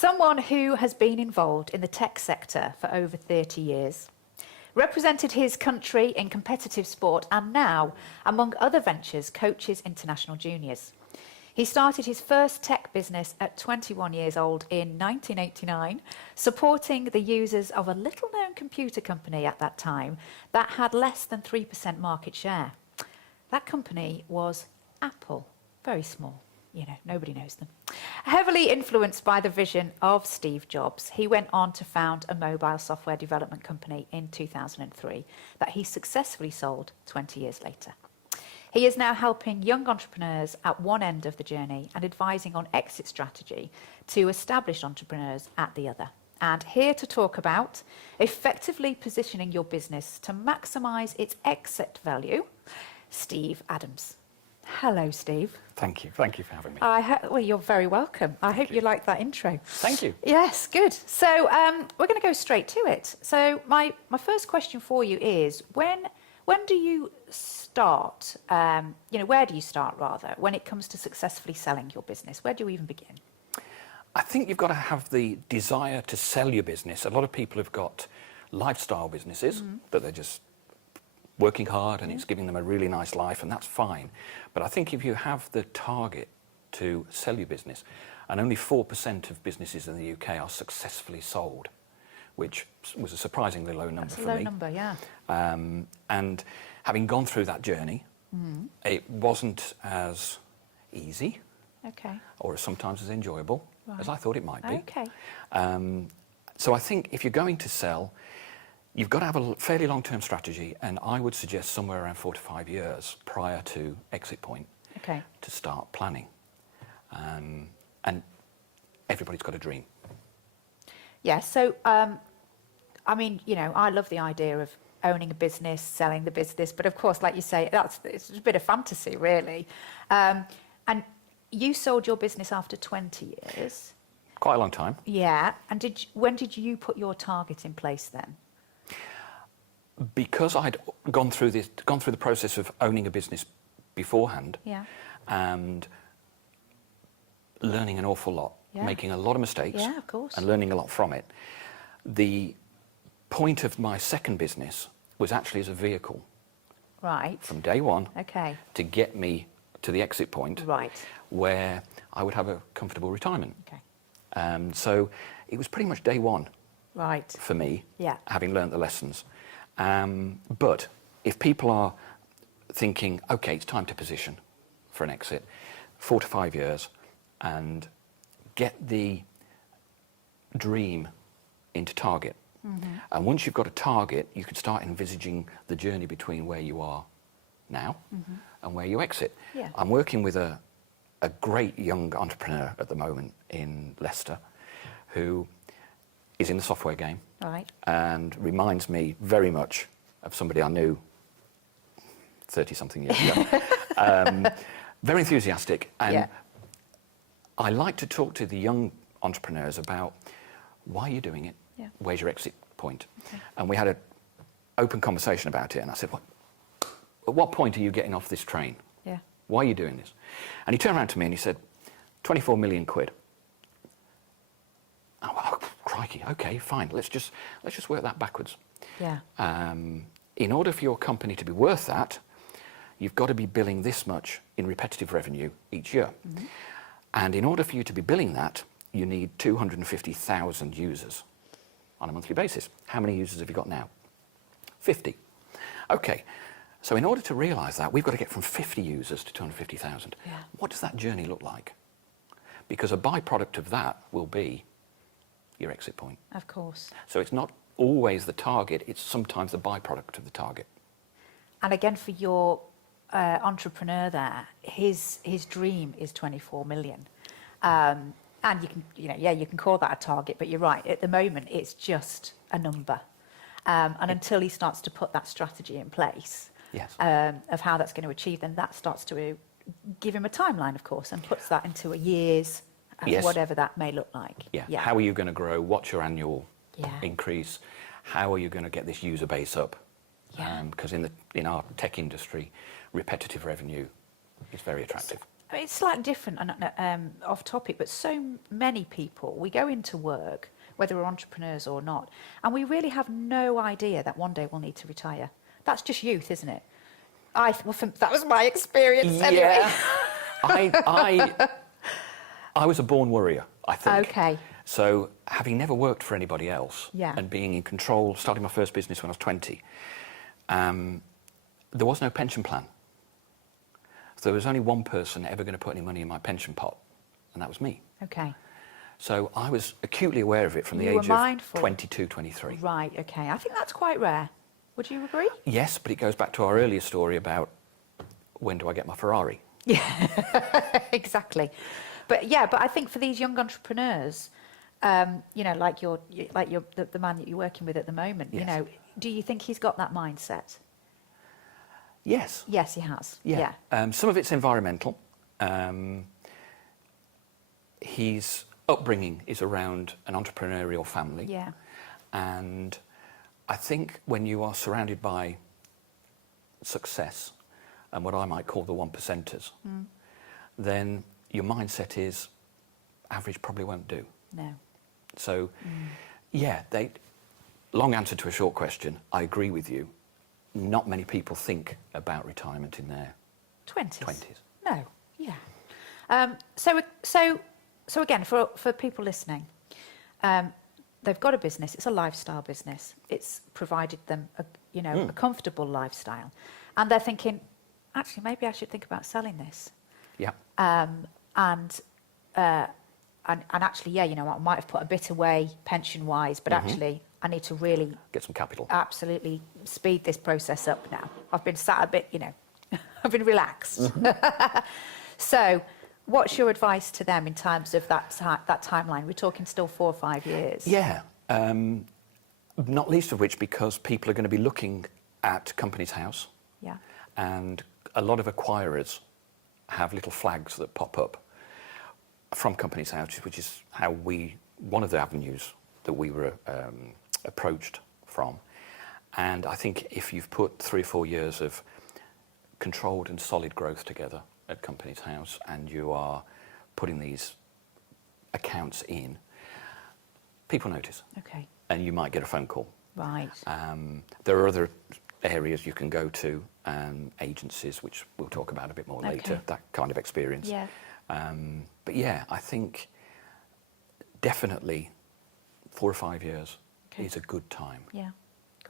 Someone who has been involved in the tech sector for over 30 years, represented his country in competitive sport and now, among other ventures, coaches international juniors. He started his first tech business at 21 years old in 1989, supporting the users of a little-known computer company at that time that had less than 3% market share. That company was Apple, very small. You know, nobody knows them. Heavily influenced by the vision of Steve Jobs, he went on to found a mobile software development company in 2003 that he successfully sold 20 years later. He is now helping young entrepreneurs at one end of the journey and advising on exit strategy to established entrepreneurs at the other. And here to talk about effectively positioning your business to maximise its exit value, Steve Adams. Hello, Steve. Thank you. Thank you for having me. Well, you're very welcome. I hope you like that intro. Thank you. Yes, good. So we're going to go straight to it. So my first question for you is, when do you start, where do you start rather, when it comes to successfully selling your business? Where do you even begin? I think you've got to have the desire to sell your business. A lot of people have got lifestyle businesses that they're just working hard and it's giving them a really nice life, and that's fine. But I think if you have the target to sell your business, and only 4% of businesses in the UK are successfully sold, which was a surprisingly low number for me. That's a low number, yeah. And having gone through that journey, it wasn't as easy or sometimes as enjoyable as I thought it might be. Okay. So I think if you're going to sell, you've got to have a fairly long-term strategy, and I would suggest somewhere around 4 to 5 years prior to exit point to start planning. And everybody's got a dream. Yeah, so, I mean, you know, I love the idea of owning a business, selling the business, but of course, like you say, it's a bit of fantasy, really. And you sold your business after 20 years. Quite a long time. Yeah, and when did you put your target in place then? Because I'd gone through the process of owning a business beforehand, and learning an awful lot, making a lot of mistakes, of course, and learning a lot from it. The point of my second business was actually as a vehicle, from day one, to get me to the exit point, where I would have a comfortable retirement. So it was pretty much day one, for me, having learnt the lessons. But if people are thinking, okay, it's time to position for an exit, 4 to 5 years, and get the dream into target. And once you've got a target, you can start envisaging the journey between where you are now and where you exit. I'm working with a great young entrepreneur at the moment in Leicester who is in the software game and reminds me very much of somebody I knew 30-something years ago. Very enthusiastic, and I like to talk to the young entrepreneurs about why you're doing it, where's your exit point. And we had an open conversation about it, and I said, at what point are you getting off this train? Why are you doing this? And he turned around to me and he said, 24 million quid. Oh, crikey, okay, fine, let's just work that backwards. In order for your company to be worth that, you've got to be billing this much in repetitive revenue each year. And in order for you to be billing that, you need 250,000 users on a monthly basis. How many users have you got now? 50. Okay, so in order to realise that, we've got to get from 50 users to 250,000. What does that journey look like? Because a byproduct of that will be your exit point. Of course. So it's not always the target, it's sometimes the byproduct of the target. And again, for your entrepreneur there, his dream is 24 million. And you can, you can call that a target, but you're right, at the moment, it's just a number. And until he starts to put that strategy in place of how that's going to achieve, then that starts to give him a timeline, of course, and puts that into a year's, whatever that may look like. How are you going to grow? What's your annual increase? How are you going to get this user base up? Because in our tech industry, repetitive revenue is very attractive. I mean, it's slightly different and off topic, but so many people, we go into work, whether we're entrepreneurs or not, and we really have no idea that one day we'll need to retire. That's just youth, isn't it? That was my experience anyway. I was a born worrier, I think. Okay. So having never worked for anybody else and being in control, starting my first business when I was 20, there was no pension plan. So there was only one person ever going to put any money in my pension pot, and that was me. Okay. So I was acutely aware of it from the age of 22, 23. Right, okay. I think that's quite rare. Would you agree? Yes, but it goes back to our earlier story about when do I get my Ferrari? Yeah, exactly. But I think for these young entrepreneurs, you know, like the man that you're working with at the moment, you know, do you think he's got that mindset? Yes. Yes, he has. Yeah. Some of it's environmental. His upbringing is around an entrepreneurial family. Yeah. And I think when you are surrounded by success and what I might call the 1%ers, then your mindset is average probably won't do. No. So, long answer to a short question, I agree with you. Not many people think about retirement in their 20s. No, yeah. So again, for people listening, they've got a business. It's a lifestyle business. It's provided them a comfortable lifestyle, and they're thinking, actually, maybe I should think about selling this. Yeah. And actually, you know, I might have put a bit away pension-wise, but actually, I need to really get some capital. Absolutely speed this process up now. I've been sat a bit, you know, I've been relaxed. So, what's your advice to them in terms of that timeline? We're talking still 4 or 5 years. Yeah, not least of which because people are going to be looking at Companies House. Yeah. And a lot of acquirers have little flags that pop up from Companies House, which is how one of the avenues that we were approached from. And I think if you've put 3 or 4 years of controlled and solid growth together at Companies House and you are putting these accounts in, people notice. Okay. And you might get a phone call. Right. There are other areas you can go to, agencies, which we'll talk about a bit more later, that kind of experience. Yeah. But yeah, I think definitely 4 or 5 years is a good time. Yeah.